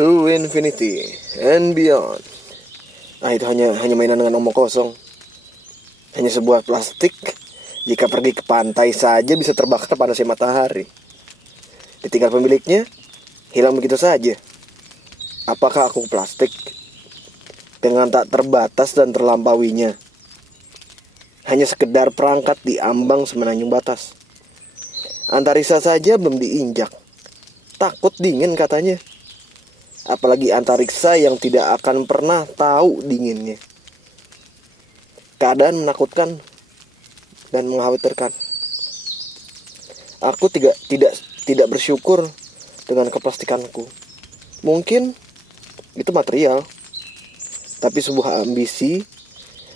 to infinity and beyond. Itu hanya mainan dengan omong kosong. Hanya sebuah plastik. Jika pergi ke pantai saja bisa terbakar panasnya matahari. Ditinggal pemiliknya, hilang begitu saja. Apakah aku plastik? Dengan tak terbatas dan terlampauinya. Hanya sekedar perangkat di ambang semenanjung batas. Antariksa saja belum diinjak. Takut dingin katanya. Apalagi antariksa yang tidak akan pernah tahu dinginnya. Keadaan menakutkan dan mengkhawatirkan. Aku tidak bersyukur dengan keplastikanku. Mungkin itu material, tapi sebuah ambisi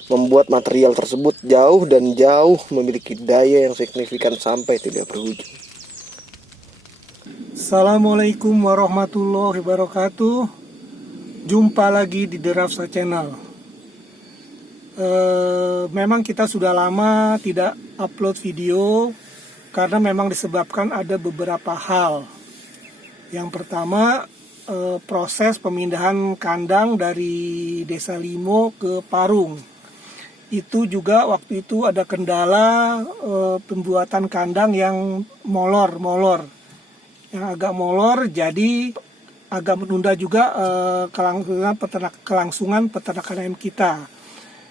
membuat material tersebut jauh dan jauh memiliki daya yang signifikan sampai tidak berujung. Assalamualaikum warahmatullahi wabarakatuh. Jumpa lagi di The Rafsa Channel. Memang kita sudah lama tidak upload video karena memang disebabkan ada beberapa hal. Yang pertama, proses pemindahan kandang dari Desa Limo ke Parung. Itu juga waktu itu ada kendala pembuatan kandang yang molor, yang agak molor, jadi agak menunda juga kelangsungan peternakan ayam kita.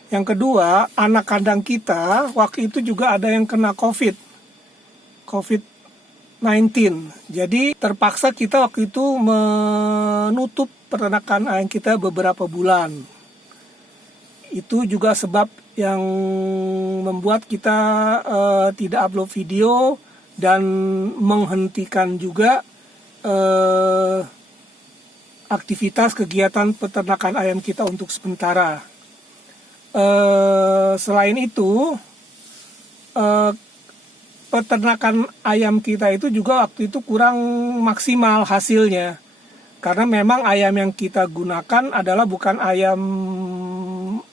Yang kedua, anak kandang kita waktu itu juga ada yang kena COVID-19. Jadi terpaksa kita waktu itu menutup peternakan ayam kita beberapa bulan. Itu juga sebab yang membuat kita tidak upload video dan menghentikan juga aktivitas kegiatan peternakan ayam kita untuk sementara. Selain itu, peternakan ayam kita itu juga waktu itu kurang maksimal hasilnya. Karena memang ayam yang kita gunakan adalah bukan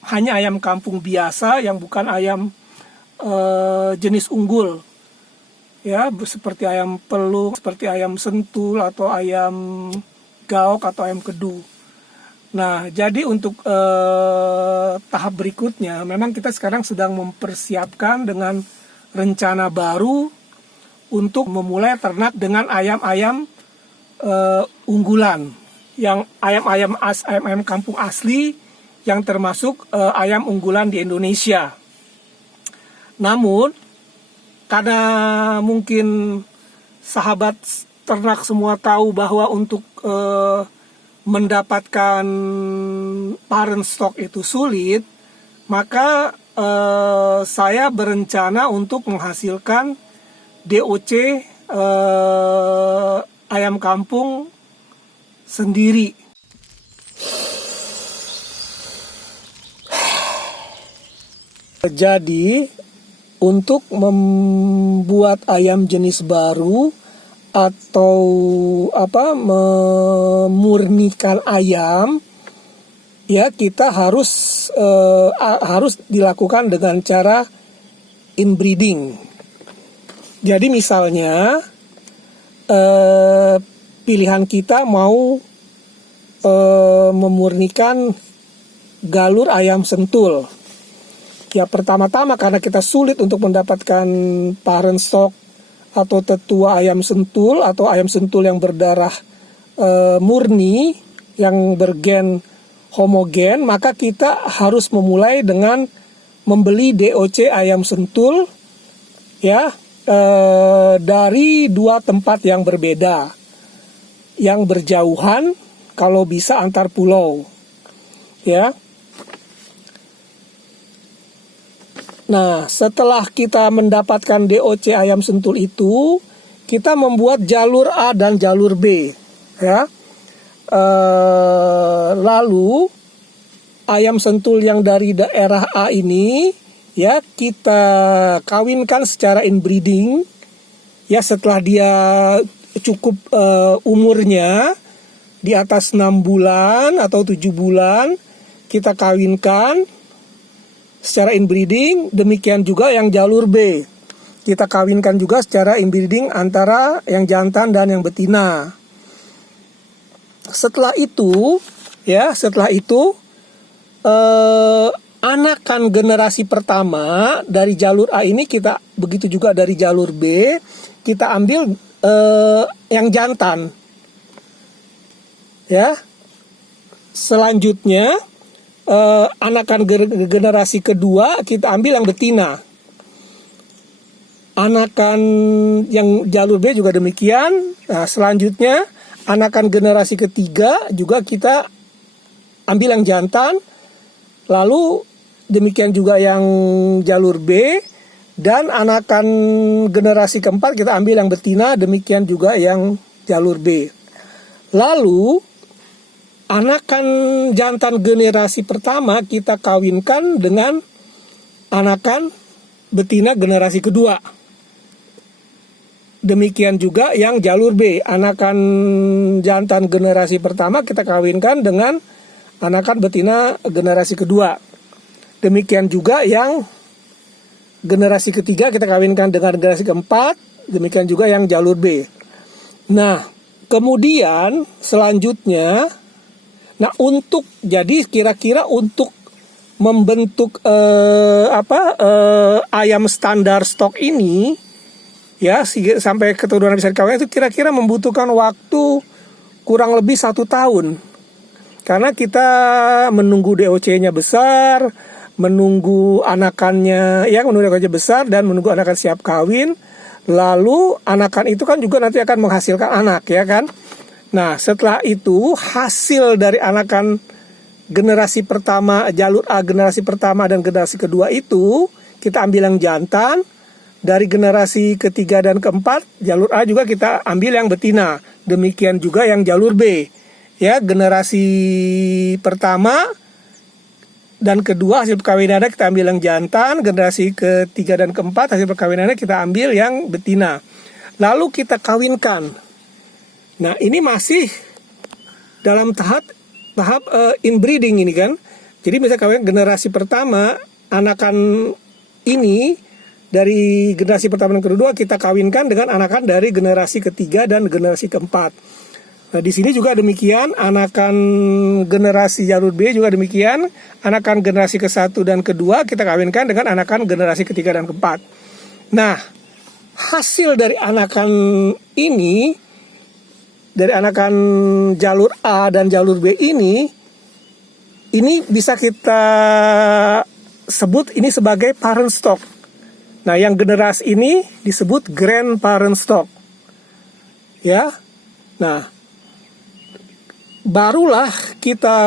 hanya ayam kampung biasa, yang bukan ayam jenis unggul. Ya, seperti ayam pelung, seperti ayam sentul, atau ayam gaok, atau ayam kedu. Nah, jadi untuk tahap berikutnya, memang kita sekarang sedang mempersiapkan dengan rencana baru untuk memulai ternak dengan ayam-ayam unggulan, yang ayam-ayam kampung asli, yang termasuk ayam unggulan di Indonesia. Namun, karena mungkin sahabat ternak semua tahu bahwa untuk mendapatkan parent stock itu sulit, maka saya berencana untuk menghasilkan DOC ayam kampung sendiri. Jadi untuk membuat ayam jenis baru atau memurnikan ayam, ya kita harus dilakukan dengan cara inbreeding. Jadi misalnya pilihan kita mau memurnikan galur ayam sentul. Ya, pertama-tama karena kita sulit untuk mendapatkan parent stock atau tetua ayam sentul atau ayam sentul yang berdarah murni, yang bergen homogen, maka kita harus memulai dengan membeli DOC ayam sentul, ya, dari dua tempat yang berbeda, yang berjauhan, kalau bisa antar pulau, ya. Nah, setelah kita mendapatkan DOC ayam sentul itu, kita membuat jalur A dan jalur B, ya. Lalu ayam sentul yang dari daerah A ini, ya, kita kawinkan secara inbreeding, ya, setelah dia cukup umurnya di atas 6 bulan atau 7 bulan, kita kawinkan secara inbreeding. Demikian juga yang jalur B, kita kawinkan juga secara inbreeding antara yang jantan dan yang betina. setelah itu anakan generasi pertama dari jalur A ini kita, begitu juga dari jalur B, kita ambil yang jantan. Ya. Selanjutnya anakan generasi kedua kita ambil yang betina. Anakan yang jalur B juga demikian. Nah, selanjutnya anakan generasi ketiga juga kita ambil yang jantan. Lalu demikian juga yang jalur B, dan anakan generasi keempat kita ambil yang betina, demikian juga yang jalur B. Lalu anakan jantan generasi pertama kita kawinkan dengan anakan betina generasi kedua. Demikian juga yang jalur B, anakan jantan generasi pertama kita kawinkan dengan anakan betina generasi kedua. Demikian juga yang generasi ketiga kita kawinkan dengan generasi keempat. Demikian juga yang jalur B. Nah, kemudian selanjutnya, jadi kira-kira untuk membentuk ayam standar stok ini, ya sampai keturunan bisa dikawinkan, itu kira-kira membutuhkan waktu kurang lebih 1 tahun. Karena kita menunggu DOC-nya besar, menunggu anakannya besar, dan menunggu anakan siap kawin. Lalu anakan itu kan juga nanti akan menghasilkan anak, ya kan? Nah, setelah itu hasil dari anakan generasi pertama, jalur A generasi pertama dan generasi kedua itu kita ambil yang jantan. Dari generasi ketiga dan keempat, jalur A juga kita ambil yang betina. Demikian juga yang jalur B. Ya, generasi pertama dan kedua hasil perkawinannya kita ambil yang jantan, generasi ketiga dan keempat hasil perkawinannya kita ambil yang betina. Lalu kita kawinkan. Nah, ini masih dalam tahap inbreeding ini kan. Jadi misalnya kawin generasi pertama, anakan ini dari generasi pertama dan kedua kita kawinkan dengan anakan dari generasi ketiga dan generasi keempat. Nah, di sini juga demikian, anakan generasi jalur B juga demikian, anakan generasi ke-1 dan kedua kita kawinkan dengan anakan generasi ketiga dan keempat. Nah, hasil dari anakan ini, dari anakan jalur A dan jalur B ini bisa kita sebut ini sebagai parent stock. Nah, yang generasi ini disebut grandparent stock. Ya. Nah, barulah kita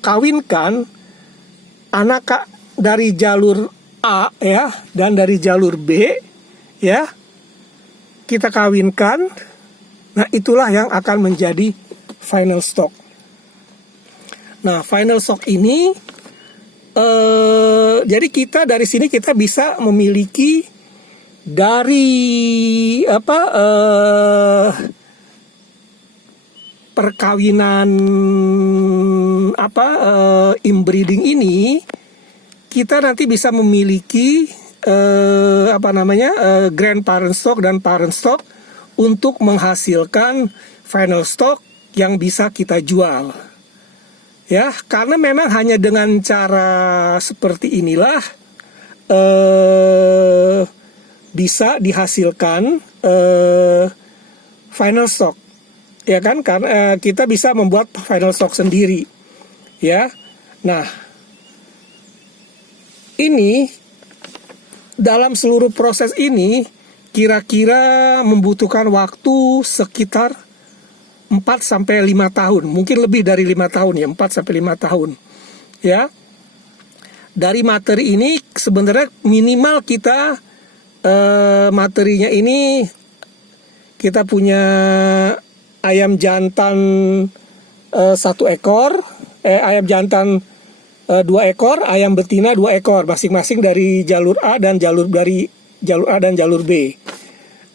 kawinkan anak dari jalur A ya dan dari jalur B ya. Kita kawinkan. Nah, itulah yang akan menjadi final stock. Nah, final stock ini jadi kita dari sini kita bisa memiliki dari perkawinan inbreeding ini, kita nanti bisa memiliki grandparent stock dan parent stock untuk menghasilkan final stock yang bisa kita jual. Ya, karena memang hanya dengan cara seperti inilah bisa dihasilkan final stock, ya kan? Karena kita bisa membuat final stock sendiri, ya. Nah, ini dalam seluruh proses ini kira-kira membutuhkan waktu sekitar 4-5 tahun, mungkin lebih dari 5 tahun ya, 4-5 tahun. Ya. Dari materi ini sebenarnya minimal kita materinya ini kita punya ayam jantan 1 ekor, ayam jantan 2 ekor, ayam betina 2 ekor, masing-masing dari jalur A dan jalur B.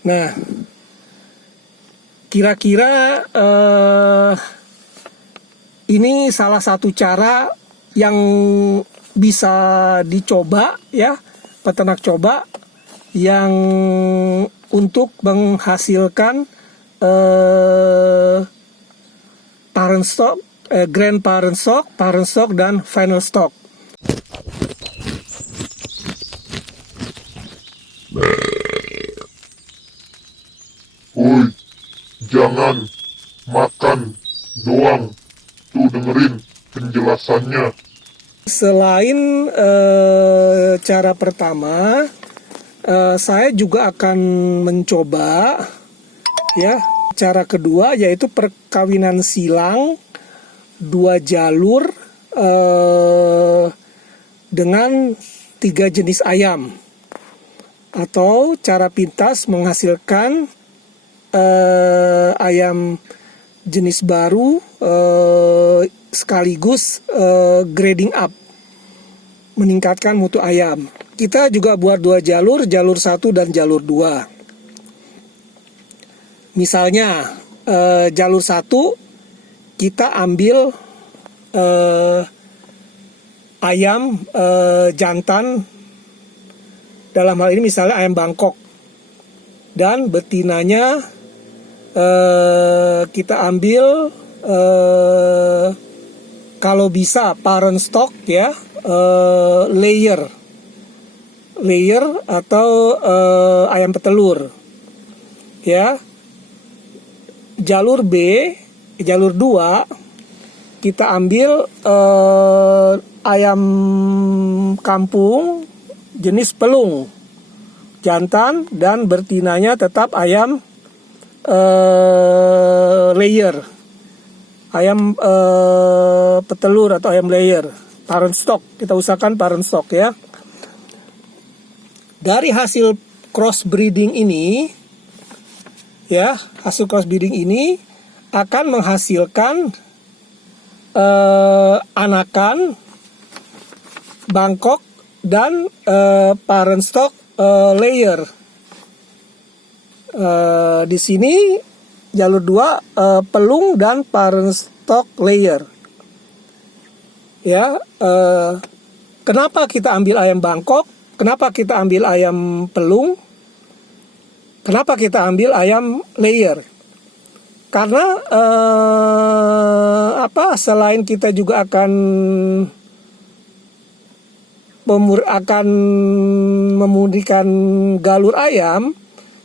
Nah, kira-kira ini salah satu cara yang bisa dicoba ya, peternak coba yang untuk menghasilkan parent stock, grandparent stock, dan final stock. Woi, jangan makan doang. Tuh dengerin penjelasannya. Selain cara pertama, saya juga akan mencoba ya cara kedua, yaitu perkawinan silang 2 jalur dengan 3 jenis ayam, atau cara pintas menghasilkan ayam jenis baru sekaligus grading up, meningkatkan mutu ayam. Kita juga buat 2 jalur 1 dan jalur 2. Misalnya jalur 1 kita ambil ayam jantan, dalam hal ini misalnya ayam Bangkok, dan betinanya kita ambil kalau bisa parent stock ya, layer atau ayam petelur ya. Jalur 2 kita ambil ayam kampung jenis pelung jantan, dan bertinanya tetap ayam layer, ayam petelur atau ayam layer, parent stock. Kita usahakan parent stock ya. Dari hasil crossbreeding ini ya, hasil crossbreeding ini akan menghasilkan anakan Bangkok dan parent stock layer. Di sini jalur 2 pelung dan parent stock layer. Ya, kenapa kita ambil ayam Bangkok? Kenapa kita ambil ayam pelung? Kenapa kita ambil ayam layer? Karena selain kita juga akan memurnikan galur ayam,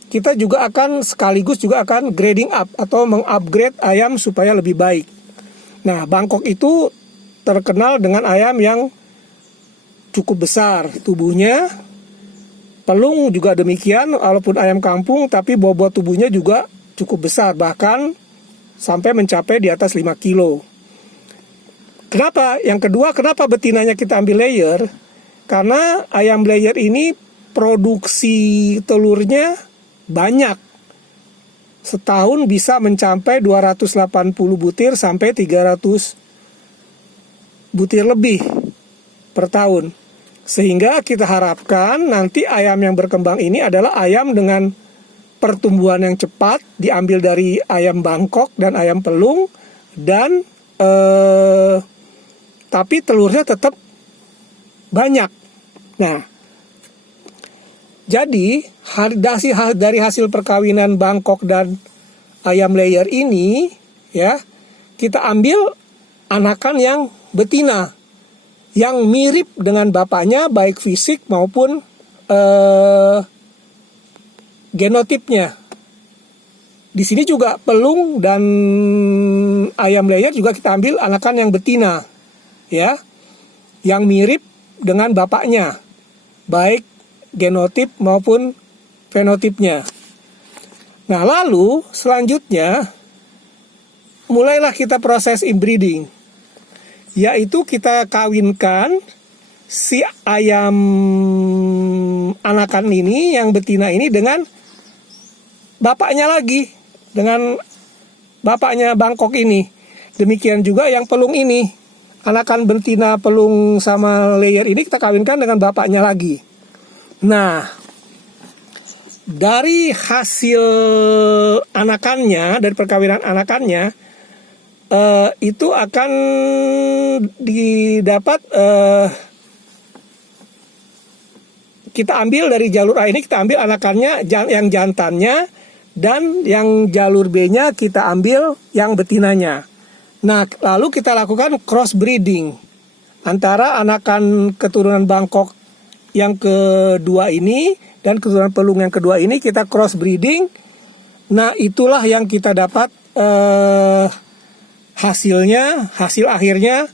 kita juga akan sekaligus juga akan grading up atau mengupgrade ayam supaya lebih baik. Nah, Bangkok itu terkenal dengan ayam yang cukup besar tubuhnya. Pelung juga demikian, walaupun ayam kampung tapi bobot tubuhnya juga cukup besar, bahkan sampai mencapai di atas 5 kilo. Kenapa? Yang kedua, kenapa betinanya kita ambil layer? Karena ayam layer ini produksi telurnya banyak. Setahun bisa mencapai 280 butir sampai 300 butir lebih per tahun. Sehingga kita harapkan nanti ayam yang berkembang ini adalah ayam dengan pertumbuhan yang cepat, diambil dari ayam Bangkok dan ayam pelung, dan tapi telurnya tetap banyak. Nah, jadi dari hasil perkawinan Bangkok dan ayam layer ini ya, kita ambil anakan yang betina yang mirip dengan bapaknya baik fisik maupun genotipnya. Di sini juga pelung dan ayam layer juga kita ambil anakan yang betina ya, yang mirip dengan bapaknya baik genotip maupun fenotipnya. Nah, lalu selanjutnya mulailah kita proses inbreeding, yaitu kita kawinkan si ayam anakan ini yang betina ini dengan bapaknya lagi, dengan bapaknya Bangkok ini. Demikian juga yang pelung ini, anakan betina pelung sama layer ini kita kawinkan dengan bapaknya lagi. Nah, dari hasil anakannya, dari perkawinan anakannya, itu akan didapat, kita ambil dari jalur A ini, kita ambil anakannya yang jantannya, dan yang jalur B-nya kita ambil yang betinanya. Nah, lalu kita lakukan cross breeding antara anakan keturunan Bangkok yang kedua ini dan keturunan Pelung yang kedua ini, kita cross breeding. Nah, itulah yang kita dapat hasil akhirnya,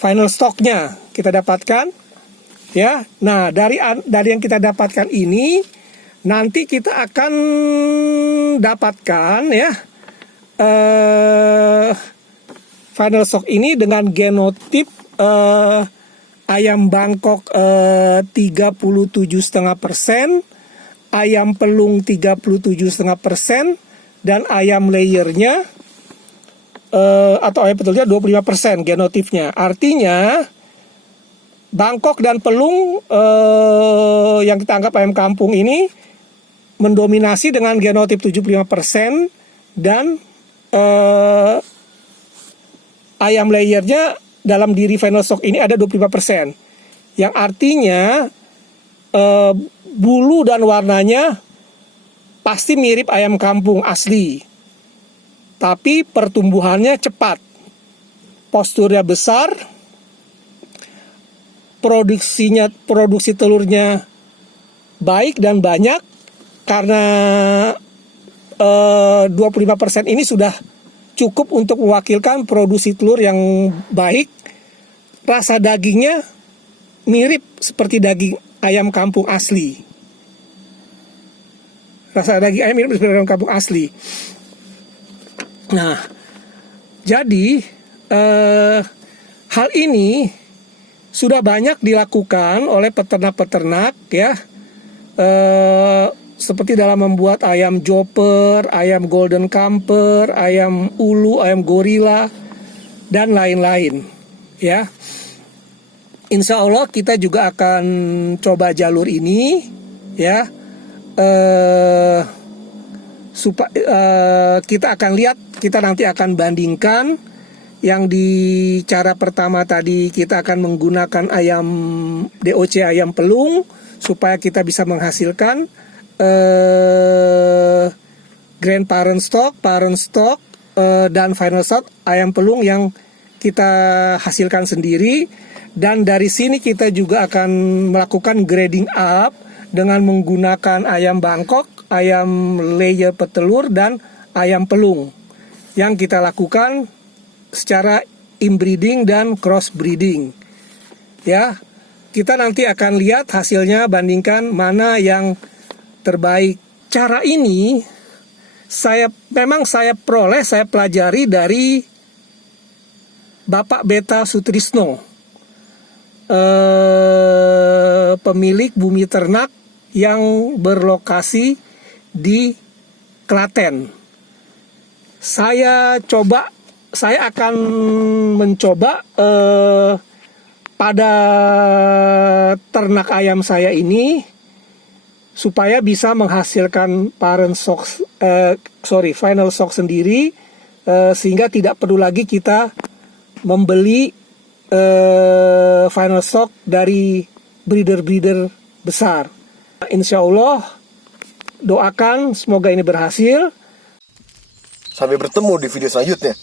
final stocknya kita dapatkan, ya. Nah, dari yang kita dapatkan ini nanti kita akan dapatkan, ya, final stock ini dengan genotip ayam Bangkok 37,5%, ayam Pelung 37,5%, dan ayam layernya atau ayam petelurnya 25% genotipnya. Artinya Bangkok dan Pelung yang kita anggap ayam kampung ini mendominasi dengan genotip 75%, dan ayam layernya dalam diri final stock ini ada 25%. Yang artinya bulu dan warnanya pasti mirip ayam kampung asli. Tapi pertumbuhannya cepat, posturnya besar, produksi telurnya baik dan banyak, karena 25% ini sudah cukup untuk mewakilkan produksi telur yang baik. Rasa dagingnya mirip seperti daging ayam kampung asli. Rasa daging ayam mirip seperti ayam kampung asli. Nah, jadi hal ini sudah banyak dilakukan oleh peternak-peternak, ya, seperti dalam membuat ayam joper, ayam golden camper, ayam ulu, ayam gorila, dan lain-lain, ya. Insya Allah kita juga akan coba jalur ini, ya. Kita akan lihat, kita nanti akan bandingkan. Yang di cara pertama tadi kita akan menggunakan ayam DOC, ayam Pelung, supaya kita bisa menghasilkan grand parent stock, dan final stock ayam Pelung yang kita hasilkan sendiri. Dan dari sini kita juga akan melakukan grading up dengan menggunakan ayam Bangkok, ayam layer petelur, dan ayam Pelung yang kita lakukan secara inbreeding dan cross breeding, ya. Kita nanti akan lihat hasilnya, bandingkan mana yang terbaik. Cara ini saya pelajari dari Bapak Beta Sutrisno, pemilik Bumi Ternak yang berlokasi di Klaten. Saya akan mencoba pada ternak ayam saya ini supaya bisa menghasilkan final stock sendiri, sehingga tidak perlu lagi kita membeli final stock dari breeder-breeder besar. Insya Allah, doakan semoga ini berhasil. Sampai bertemu di video selanjutnya.